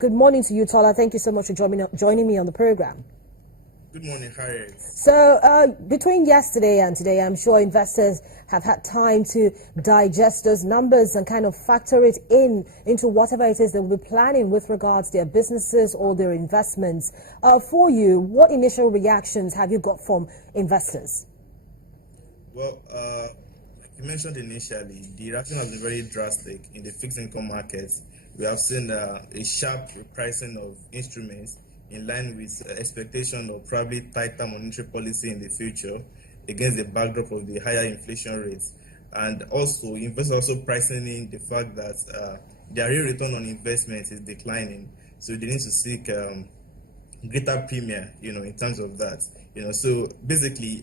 Good morning to you, Tola. Thank you so much for joining me on the program. Good morning, Harriet. So, between yesterday and today, I'm sure investors have had time to digest those numbers and kind of factor it into whatever it is they will be planning with regards to their businesses or their investments. For you, what initial reactions have you got from investors? Well, like you mentioned initially, the reaction has been very drastic in the fixed income markets. We have seen a sharp repricing of instruments in line with expectation of probably tighter monetary policy in the future against the backdrop of the higher inflation rates. And also, investors also pricing in the fact that their real return on investment is declining. So they need to seek greater premium, in terms of that. So basically,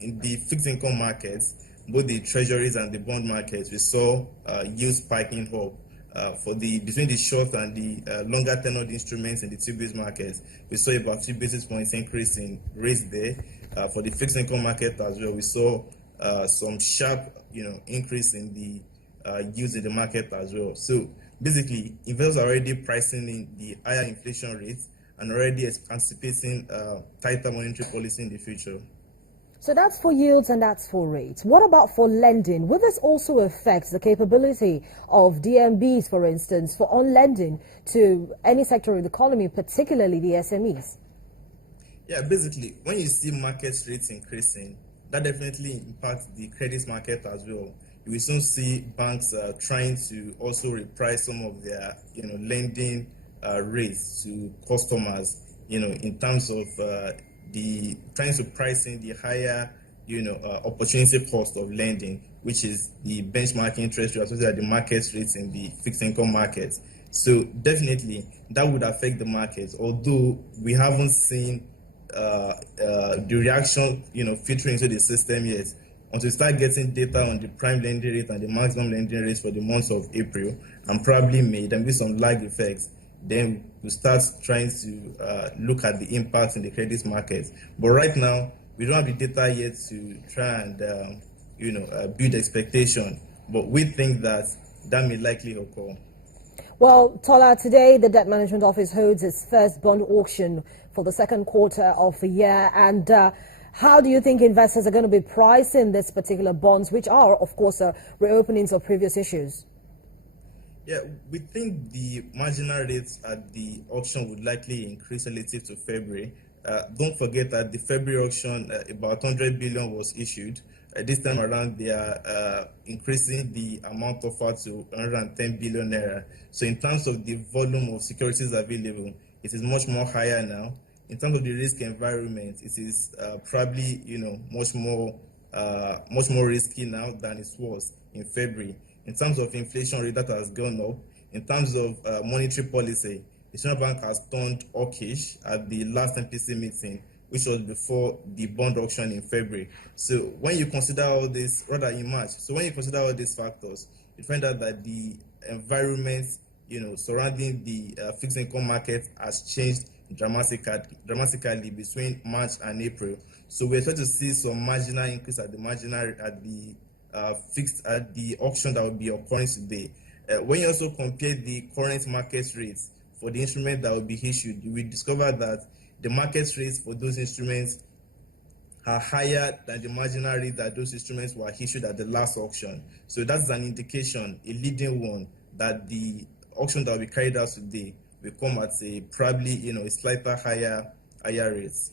in the fixed income markets, both the treasuries and the bond markets, we saw yield spiking up. Between the short and the longer tenured instruments in the T-bills market, we saw about 3 basis points increase in rates there. For the fixed income market as well, we saw some sharp, increase in the yields in the market as well. So basically, investors are already pricing in the higher inflation rates and already anticipating tighter monetary policy in the future. So that's for yields and that's for rates. What about for lending? Will this also affect the capability of DMBs, for instance, for on-lending to any sector of the economy, particularly the SMEs? Yeah, basically, when you see market rates increasing, that definitely impacts the credit market as well. You will soon see banks trying to also reprice some of their, lending rates to customers, in terms of trying to price in the higher, opportunity cost of lending, which is the benchmark interest rate associated with the market rates in the fixed income market. So definitely that would affect the market, although we haven't seen the reaction, filtering into the system yet. Until we start getting data on the prime lending rate and the maximum lending rates for the months of April and probably May, there will be some lag effects. Then we start trying to look at the impact in the credit market. But right now, we don't have the data yet to try and build expectation. But we think that may likely occur. Well, Tola, today the Debt Management Office holds its first bond auction for the second quarter of the year. And how do you think investors are going to be pricing this particular bonds, which are, of course, reopenings of previous issues? Yeah, we think the marginal rates at the auction would likely increase relative to February. Don't forget that the February auction, about 100 billion was issued. This time around, they are increasing the amount offered to 110 billion naira. So in terms of the volume of securities available, it is much more higher now. In terms of the risk environment, it is probably much more risky now than it was in February. In terms of inflation rate, that has gone up. In terms of monetary policy, the Central Bank has turned hawkish at the last MPC meeting, which was before the bond auction in February. So when you consider all this, rather in March, so when you consider all these factors, you find out that the environment, surrounding the fixed income market has changed dramatically between March and April. So we expect to see some marginal increase at the fixed at the auction that will be occurring today. When you also compare the current market rates for the instrument that will be issued, you will discover that the market rates for those instruments are higher than the marginal rate that those instruments were issued at the last auction. So that's an indication, a leading one, that the auction that will be carried out today will come at a probably a slightly higher rates.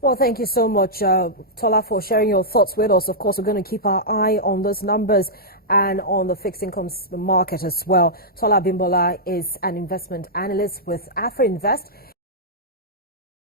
Well, thank you so much, Tola, for sharing your thoughts with us. Of course, we're going to keep our eye on those numbers and on the fixed income market as well. Tola Abimbola is an investment analyst with Afrinveset.